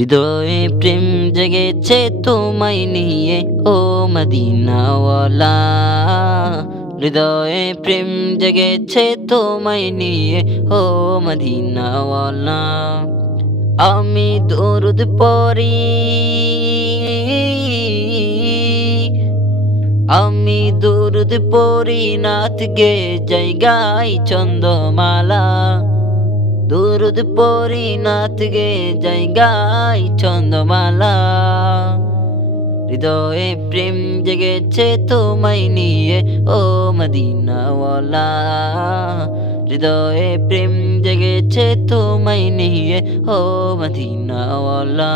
হৃদয়ে প্রেম জেগেছে তোমায় নিয়ে ও মদিনাওয়ালা। হৃদয়ে প্রেম জেগেছে তোমায় নিয়ে ও মদিনাওয়ালা। আমি দরুদ পড়ি, আমি দরুদ পড়ি নাথ গে জায়গায় চন্দ্রমালা। দরুদ পড়ি নাথ গে জায়গায় চন্দ্রমালা। হৃদয়ে প্রেম জেগেছে তোমায় নিয়ে ও মদিনাওয়ালা। হৃদয়ে প্রেম জেগেছে তোমায় নিয়ে ও মদিনাওয়ালা।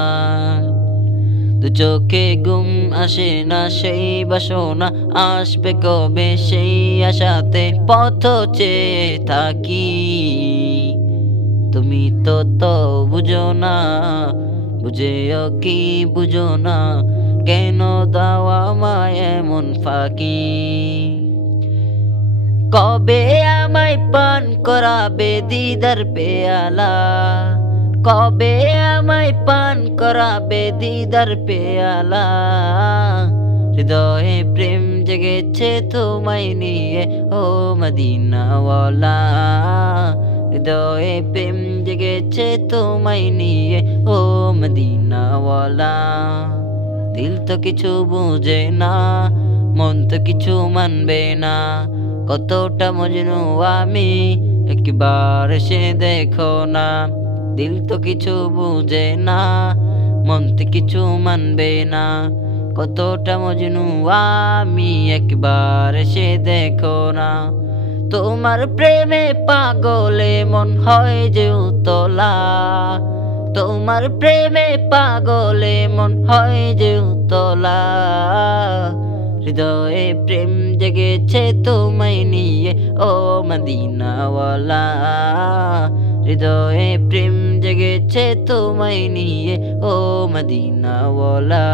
দু চোখে ঘুম আসে না সেই বাসনা, আসবে কবে সেই আশাতে পথ চেয়ে থাকি। তুমি তো বুঝো না, বুঝেও কি বুঝো না, কেন দাও আমায় এমন ফাঁকি। কবে আমায় পান করাবে দিদার পেয়ালা, কবে আমায় পান করাবে দিদার পেয়ালা। হৃদয়ে প্রেম জেগেছে তোমায় নিয়ে ও মদিনাওয়ালা। হৃদয়ে প্রেম জেগেছে তোমায় নিয়ে ও মদিনাওয়ালা। দিল তো কিছু বুঝে না, মন তো কিছু মানবে না, কতটা মজনু আমি একবার এসে দেখো না। দিল তো কিছু বুঝে না, মন তো কিছু মানবে না, কতটা মজনু আমি একবার এসে দেখো না। তোমার প্রেমে পাগলে মন হয় যে উতলা, তোমার প্রেমে পাগলে মন হয় যে উতলা। হৃদয়ে প্রেম জেগেছে তোমায় নিয়ে ও মদিনাওয়ালা। হৃদয়ে প্রেম জেগেছে তোমায় নিয়ে ও মদিনাওয়ালা।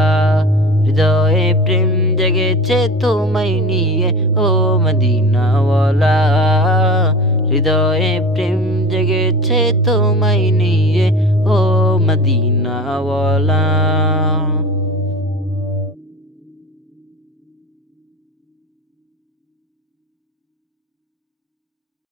হৃদয়ে প্রেম জেগেছে তোমায় নিয়ে ও মদিনাওয়ালা। হৃদয়ে প্রেম জেগেছে তোমায় নিয়ে ও মদিনাওয়ালা।